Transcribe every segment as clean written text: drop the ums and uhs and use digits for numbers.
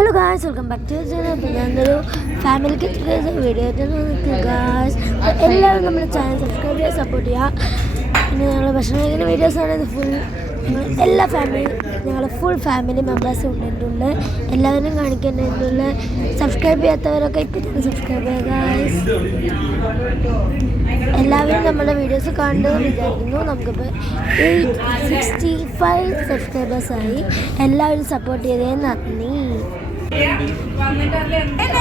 Hello guys, welcome back to channel. ഞാനൊരു family get video ആയിട്ട് guys. എല്ലാവരും നമ്മുടെ ചാനൽ സബ്സ്ക്രൈബ് ചെയ്യുക, സപ്പോർട്ട് ചെയ്യുക. പിന്നെ ഞങ്ങൾ ഭക്ഷണം കഴിക്കുന്ന വീഡിയോസാണ് ഇത്. ഫുൾ എല്ലാ ഞങ്ങൾ ഫുൾ ഫാമിലി മെമ്പേഴ്സ് ഉണ്ടിട്ടുണ്ട്. എല്ലാവരും കാണിക്കേണ്ടതുള്ള സബ്സ്ക്രൈബ് ചെയ്യാത്തവരൊക്കെ ഇപ്പോൾ തന്നെ സബ്സ്ക്രൈബ് ചെയ്യുക ഗായ്സ്. എല്ലാവരും നമ്മുടെ വീഡിയോസ് കണ്ടെന്ന് വിചാരിക്കുന്നു. നമുക്കിപ്പോൾ 865 സബ്സ്ക്രൈബേഴ്സായി. എല്ലാവരും സപ്പോർട്ട് ചെയ്തേ നന്ദി.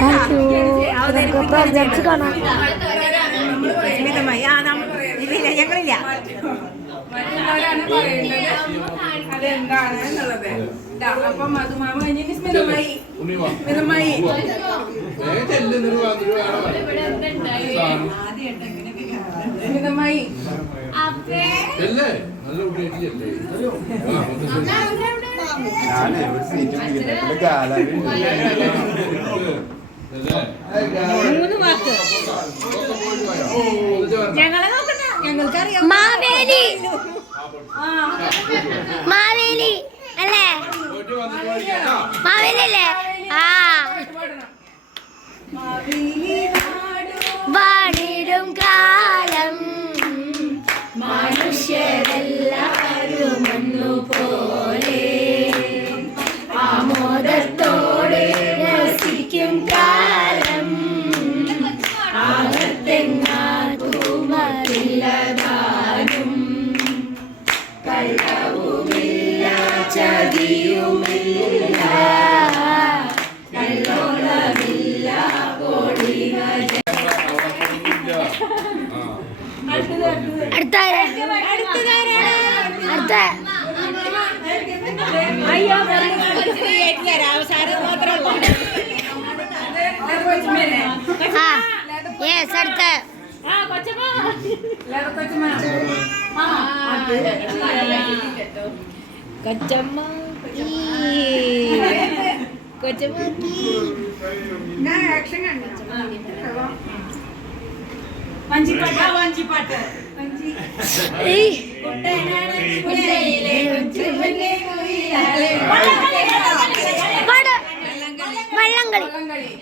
Thank you. നമുക്ക് പ്രോഗ്രാംസ് കാണാം. ഞങ്ങളില്ല അതെന്താണ് എന്നുള്ളത്. അപ്പൊ മധുമാമ കഴിഞ്ഞ സ്മിതമായി സ്മിതമായി മൂന്ന് വാക്ക് ഞങ്ങളെ നോക്കണ്ട, ഞങ്ങൾക്കറിയാം. മാവേലി മാവേലി അല്ലേ? മാവേലി അല്ലേ? ആ വാണിടും കാലം മനുഷ്യരെല്ലാവരും ഒന്നുപോലെ ആമോദത്തോടെ രസിക്കും കാലം ആകത്തെങ്ങാതുമറില്ലതാനും കള്ളവുമില്ല ചതിയുമില്ല കല്ലോളമില്ല വഞ്ചിപ്പാട്ട് വള്ളംകളി.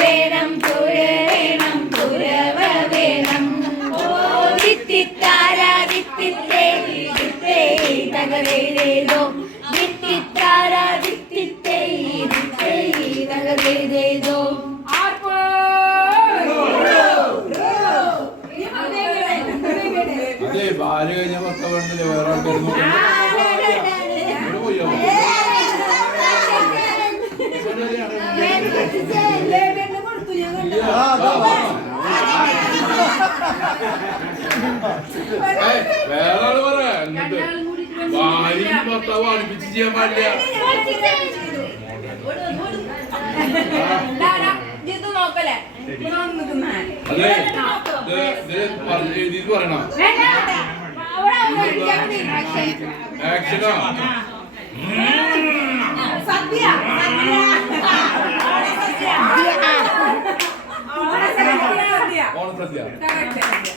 വേണം പുഴവേണം പുരവ വേണം ദിത്തിത്താരാദിത്തിത്തേ തകരേതോ ദിത്തിത്താരാദിത്തിത്തേ തകരേതോ ഭാര്യ കഴിഞ്ഞ ഭർത്താവില്ലേ വേറെ വേറെ ആള് പറയാ എന്നിട്ട് ഭാര്യയും ഭർത്താവ് അടുപ്പിച്ച് ചെയ്യാൻ പാടില്ല. അതെ എഴുതി പറയണം. ആക്ഷനോ ഓണസദ്യ.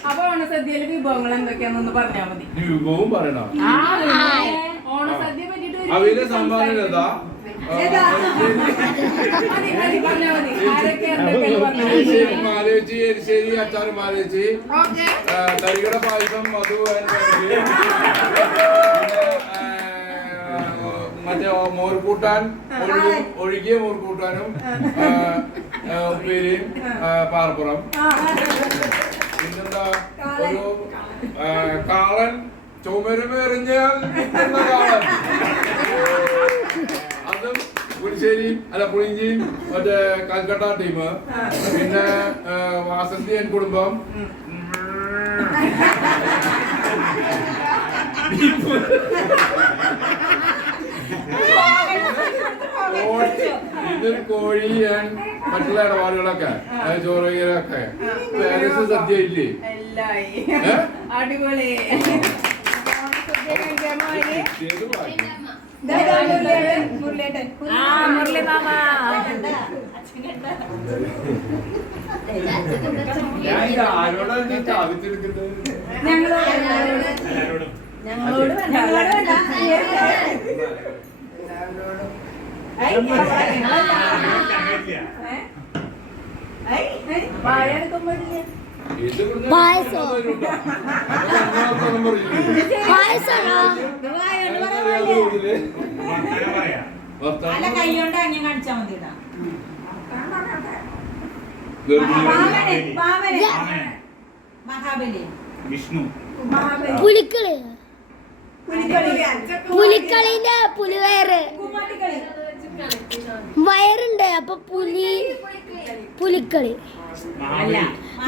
അപ്പൊ ഓണസദ്യയിലെ വിഭവങ്ങൾ എന്തൊക്കെയാണെന്ന് പറഞ്ഞാൽ മതി. വിഭവവും പറയണം. ഓണസദ്യ പറ്റിട്ട് അവയിലെ സംഭാവന ഏതാ? മാലേച്ചി, എരിശ്ശേരി, അച്ചാറ് മാലേച്ചി, തരികട പായസം, മധു, മറ്റേ മോർക്കൂട്ടാൻ, ഒഴുകിയ മോർക്കൂട്ടാനും ഉപ്പേരിയും പാർപ്പുറം. പിന്നെന്താ ഒരു കാളൻ ചുമരുമെറിഞ്ഞാൽ കാളൻ, അതും പുളിശ്ശേരിയും അല്ല പുളിഞ്ചിയും മറ്റേ കൽക്കട്ട ടീം. പിന്നെ വാസന്തി കുടുംബം. ഇതൊരു കോഴി മറ്റുള്ള ഇടപാടുകളൊക്കെ ചോറൊക്കെ ഏകദേശം സദ്യ ഇല്ലേ? അടിപൊളി. മുരളി മാമ ഞാൻ ഇത് ആരോടാണ് സ്ഥാപിച്ചെടുക്കുന്നത്? ഞങ്ങളോട് കൈകൊണ്ട് അങ്ങനെ കാണിച്ചാ മതി. മഹാബലി, വിഷ്ണു, പുലിക്കളി, പുലിക്കളിന്റെ പുലിവയറ് വയറുണ്ട് അപ്പൊ പുലിക്കളി.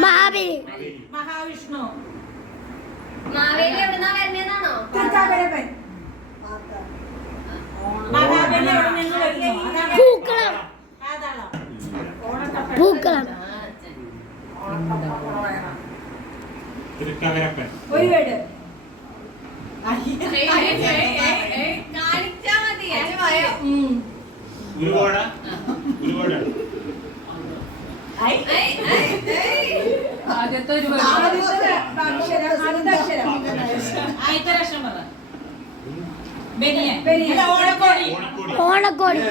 മഹാബലി, മഹാവിഷ്ണു, പൂക്കളം, പൂക്കളം, തൃക്കവരപ്പൻ, ഒരു വീട്, ഉരുവോട, ഉരുവോട, ആദ്യത്തെ ഒരു ഓണക്കോടി, ഓണക്കോടി,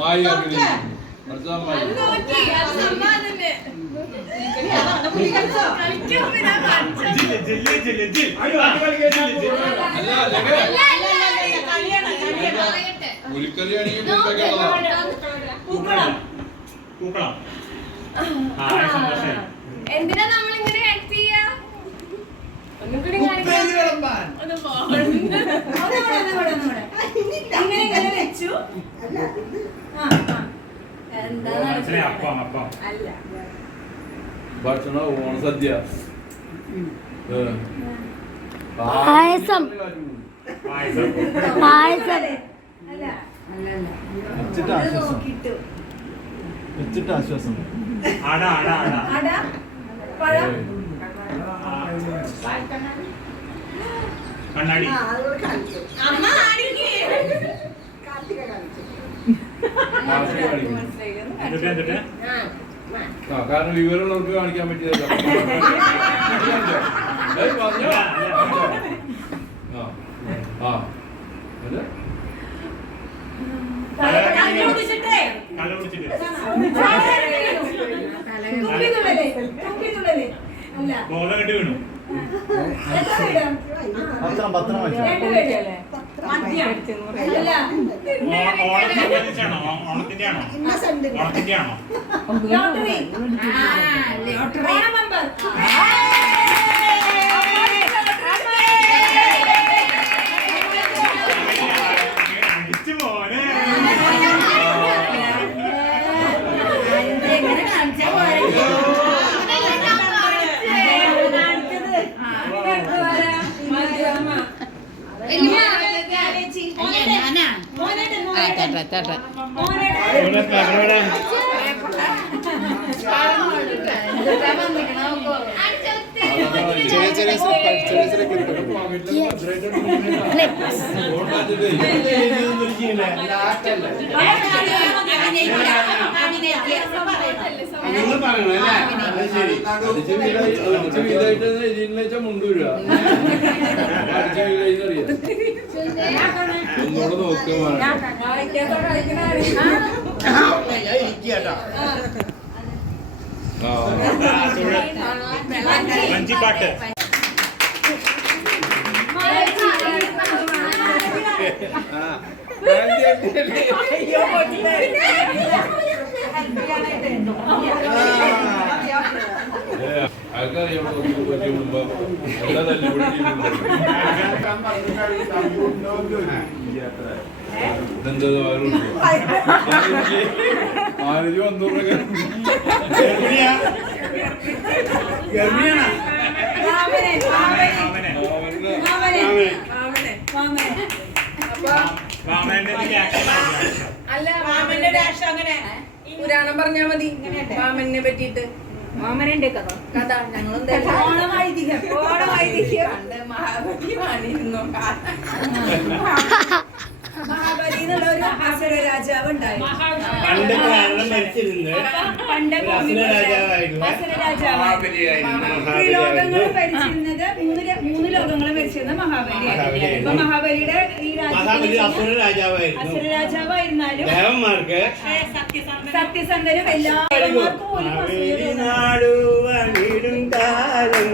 മായി അഭിനയിക്കും. മായി. ജില്ല്, ജില്ല്, ജില്ല്. അല്ല, അല്ലെങ്കിൽ പുലിക്കളിയാണെങ്കിൽ പൂക്കളം, പൂക്കളം. ആ, സന്തോഷം. എന്തിനാ നമ്മളിങ്ങനെ ആക്ട് ചെയ്യാ? ഓണത്തിന് അപ്പം, അപ്പം. ഭക്ഷണം ഓണസദ്യ. പായസം, പായസം. പായസം, ആശ്വാസം. അട, അട, അട. കണ്ണാടി. എന്നിട്ട് എന്നിട്ട് കാരണം വിവരമുള്ളവർക്ക് കാണിക്കാൻ പറ്റിയതല്ല. പറഞ്ഞോ. ആ കല കുടിച്ചിട്ട് ബോധം കെട്ടി വീണു. പത്രം ഓണത്തിനാണോ? ഓണത്തിന്റെ ആണോ? ഓണത്തിന്റെ ആണോ? അടിച്ചു മോനെ. മുണ്ടൂര ഒന്നോട് നോക്കുക. വഞ്ചിപ്പാട്ട്. ആൾക്കറിയാം പറ്റിയ മുമ്പ് എല്ലാ തല്ലിപ്പൊടി ഇതെന്താ ആയിരത്തി 100 ഗർഭിണിയാണോ? അല്ല വാമന്റെ രാഷ്ട്രം അങ്ങനെ പുരാണം പറഞ്ഞാ മതി വാമനെ പറ്റിട്ട്. മാമനുണ്ട് കഥ കഥ ഞങ്ങളും ഓണവൈദികം പണ്ട് മഹാബലി വാണിരുന്നു മഹാബലി എന്നുള്ള ഒരു അസുര രാജാവ് ഉണ്ടായിരുന്നു. പണ്ട് കാരണം മരിച്ചിരുന്നത് പണ്ട് അസുര രാജാവായിരുന്നു. അസുര രാജാവ് മഹാബലിയായിരുന്നു. ത്രിലോകങ്ങൾ ഭരിച്ചിരുന്നത് മൂന്ന് ലോകങ്ങൾ ഭരിച്ചിരുന്ന മഹാബലിയായിരുന്നു. ഇപ്പൊ മഹാബലിയുടെ ഈ മഹാബലി രാജ്യത്ത് അസുര രാജാവായിരുന്നു. അസുര രാജാവായിരുന്നാലും ദേവന്മാർക്ക് സത്യസന്ധനും എല്ലാവർക്കും പോലും നാടുവണിടും കാലം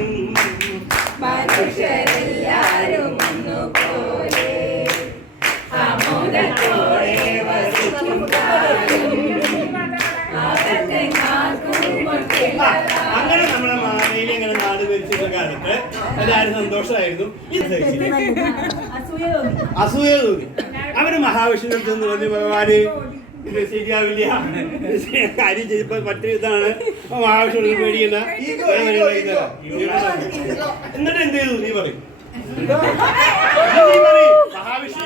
മനുഷ്യരെല്ലാരും ഒന്നുപോലെ ആമോദത്തോടെ വസിക്കും കാലം അകത്തെ അങ്ങനെ നമ്മളെ മാവേലി അങ്ങനെ നാട് ഭരിച്ചിരുന്ന കാലത്ത് എല്ലാവരും സന്തോഷമായിരുന്നു. അസൂയ തോന്നി. അവര് മഹാവിഷ്ണുവിന്റെ അടുത്ത് പറഞ്ഞു ഭഗവാന് ഇത് ശരിയാവില്ല, കാര്യം ചെയ്തപ്പോ മറ്റൊരു ഇതാണ് മഹാവിഷ്ണു പേടിക്കുന്ന. എന്നിട്ട് എന്ത് ചെയ്തു നീ പറയും? മഹാവിഷ്ണു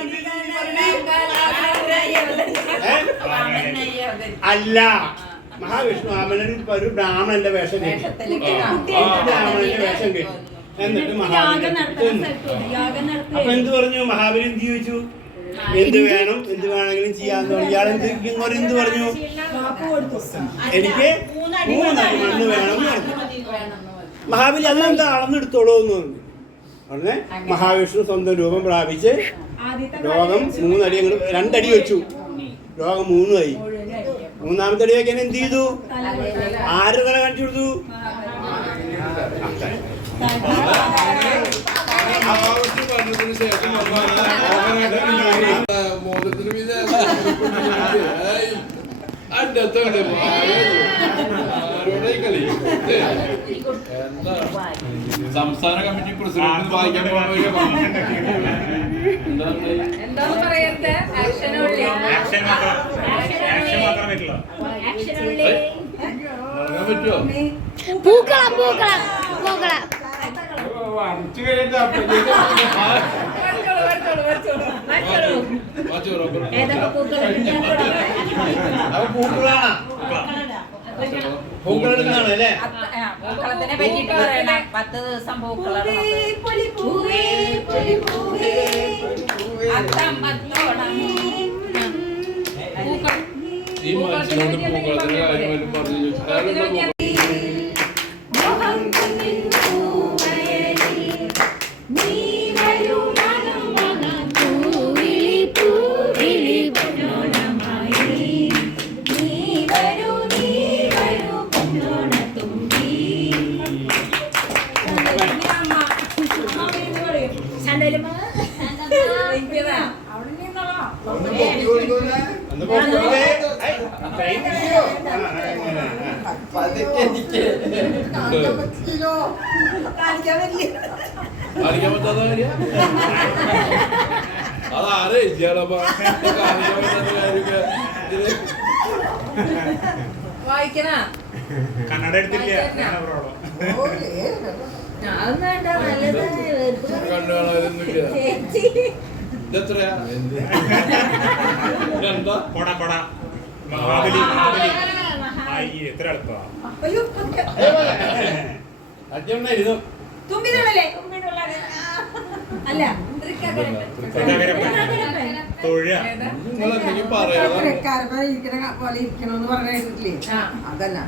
അല്ല, മഹാവിഷ്ണു വാമനൻ ഒരു ബ്രാഹ്മണന്റെ വേഷം കെട്ടി, ബ്രാഹ്മണന്റെ വേഷം കെട്ടി. എന്നിട്ട് മഹാബലി അപ്പൊ എന്ത് പറഞ്ഞു? മഹാബലി എന്ത് ചോദിച്ചു? എന്ത് വേണം, എന്ത് വേണമെങ്കിലും ചെയ്യാന്ന് പറഞ്ഞു. ഇയാൾ എന്ത് പറഞ്ഞു? എനിക്ക് 3 അടി മണ്ണ് വേണം എന്ന് പറഞ്ഞു. മഹാബലി അതെന്താ അളന്നെടുത്തോളൂ എന്ന് പറഞ്ഞു. ഉടനെ മഹാവിഷ്ണു സ്വന്തം രൂപം പ്രാപിച്ച് ലോകം 3 അടി 2 അടി വെച്ചു. ലോകം 3 ആയി. 3ാമത്തെ അടി വയ്ക്കാൻ എന്ത് ചെയ്തു? ആരുടെ തല കാണിച്ചു കൊടുത്തു? പറഞ്ഞതിന് ശേഷം മോദത്തിന് പിന്നെ അന്റെ കളി എന്താ സംസ്ഥാന കമ്മിറ്റി പ്രസിഡന്റ് വായിക്കാൻ എന്താന്ന് പറയരുത് ആക്ഷൻ ഉള്ളി ആക്ഷൻ മാത്രം പറ്റില്ല. പറ്റുമോ? പൂക്കളം പൂക്കളം പൂക്കളം പൂക്കളാണ് അല്ലേ? പൂക്കളത്തിനെ പറ്റിട്ട് പറയണം. 10 ദിവസം പൂക്കളാണ്. ഈ മനുഷ്യനോട് പൂക്കളത്തിന്റെ കാര്യം പറഞ്ഞു. കാണിക്കാൻ പറ്റാത്ത കാര്യം അതാരേ ഇയാളപ്പ കാണിക്കാൻ പറ്റാത്ത കാര്യമൊക്കെ വായിക്കണ കന്നഡ എടുത്തില്ല. അതൊന്നും വേണ്ട. നല്ലത് കണ്ടു കാണാനൊന്നുമില്ല. ഇതെത്രയാ? എന്താ കൊട കൊട മഹാബലി എത്ര എളുപ്പ. അച്ഛനായിരുന്നു തുമ്പിതളല്ലേ? അല്ല തൊഴ നിങ്ങളെന്തെങ്കിലും പറയാ തൃക്കാരപ്പ ഇരിക്കണ പോലെ ഇരിക്കണമെന്ന് പറഞ്ഞിട്ടില്ലേ? അതല്ല